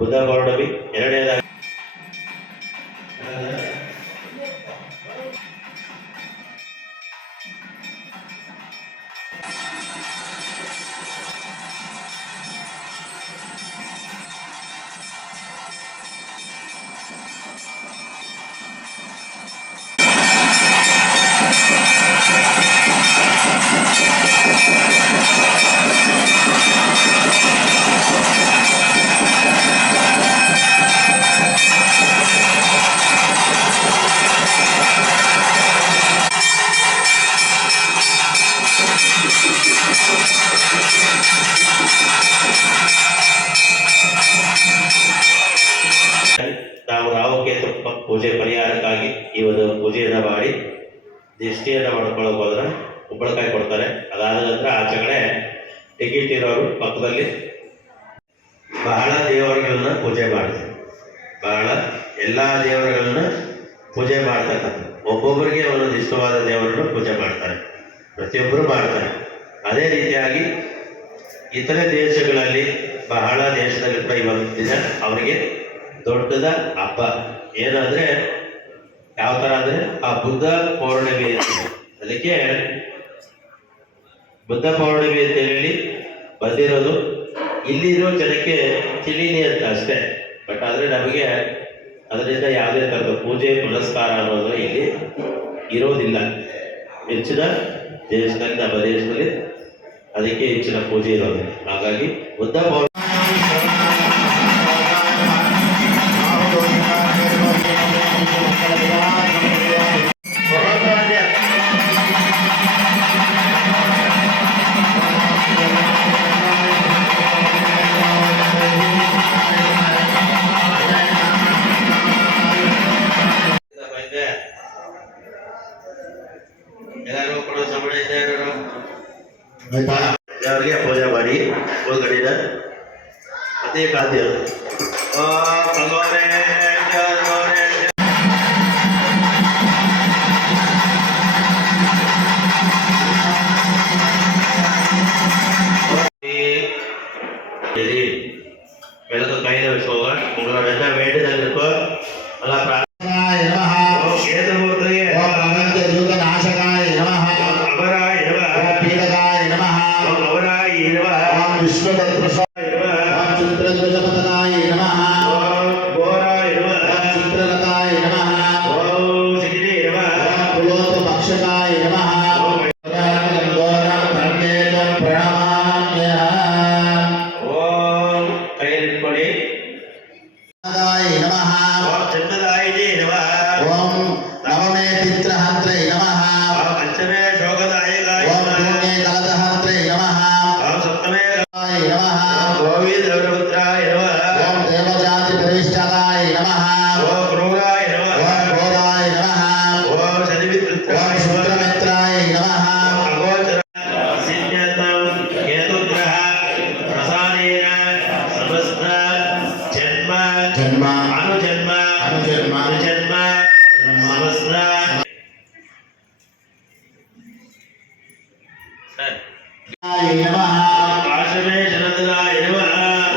ಬುದ್ಧ ಪೌರ್ಣಮಿ ಎರಡನೇದಾಗಿ ನಾವು ರಾಹುಕೇತು ಪೂಜೆ ಪರಿಹಾರಕ್ಕಾಗಿ ಈ ಒಂದು ಪೂಜೆಯನ್ನು ಮಾಡಿ ದಿಷ್ಟಿಯನ್ನು ಮಾಡ್ಕೊಳ್ಳೋಕೆ ಹೋದ್ರೆ ಕುಂಬಳಕಾಯಿ ಕೊಡ್ತಾರೆ. ಅದಾದ ನಂತರ ಆಚೆ ಕಡೆ ಟಿಕೆಟ್ ಇರೋರು ಪಕ್ಕದಲ್ಲಿ ಬಹಳ ದೇವರುಗಳನ್ನ ಪೂಜೆ ಮಾಡ್ತಾರೆ. ಬಹಳ ಎಲ್ಲ ದೇವರುಗಳನ್ನ ಪೂಜೆ ಮಾಡ್ತಕ್ಕಂಥ ಒಬ್ಬೊಬ್ಬರಿಗೆ ಒಂದೊಂದು ಇಷ್ಟವಾದ ದೇವರನ್ನು ಪೂಜೆ ಮಾಡ್ತಾರೆ, ಪ್ರತಿಯೊಬ್ಬರು ಮಾಡ್ತಾರೆ. ಅದೇ ರೀತಿಯಾಗಿ ಇತರೆ ದೇಶಗಳಲ್ಲಿ ಬಹಳ ದೇಶದಲ್ಲಿ ಕೂಡ ಇವತ್ತು ದಿನ ಅವರಿಗೆ ದೊಡ್ಡದ ಹಬ್ಬ ಏನಂದರೆ ಯಾವ ಥರ ಅಂದರೆ ಆ ಬುದ್ಧ ಪೌರ್ಣಿಮೆ. ಅದಕ್ಕೆ ಬುದ್ಧ ಪೌರ್ಣಿಮೆ ಅಂತ ಹೇಳಿ ಬಂದಿರೋದು ಇಲ್ಲಿರೋ ಜನಕ್ಕೆ ತಿಳಿಲಿ ಅಂತ ಅಷ್ಟೇ. ಬಟ್ ಆದರೆ ನಮಗೆ ಅದರಿಂದ ಯಾವುದೇ ಥರದ ಪೂಜೆ ಪುನಸ್ಕಾರ ಅನ್ನೋದು ಇಲ್ಲಿ ಇರೋದಿಲ್ಲ. ಹೆಚ್ಚಿನ ದೇಶದಲ್ಲಿ ನಮ್ಮ ದೇಶದಲ್ಲಿ ಅದಕ್ಕೆ ಹೆಚ್ಚಿನ ಪೂಜೆ ಇರೋದು. ಹಾಗಾಗಿ ಬುದ್ಧ ಪೌರ್ಣಿಮೆ ಎಲ್ಲರೂ ಕೊಡೋ ಸಮಯ ಇದೆ. ದೇವರಿಗೆ ಪೂಜೆ ಮಾಡಿ ಒಳಗಡೆನ ಅದೇ ಖಾದ್ಯ ಬೆಳಕು ಕೈನ ವಿಶ್ವಗ ಉங்களோட வேண்டுதல் இருக்கோ நல்லா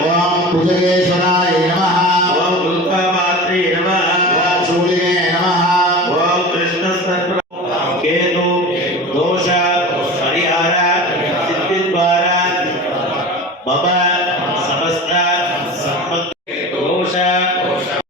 ओम भुजगेश्वराय नमः। ओम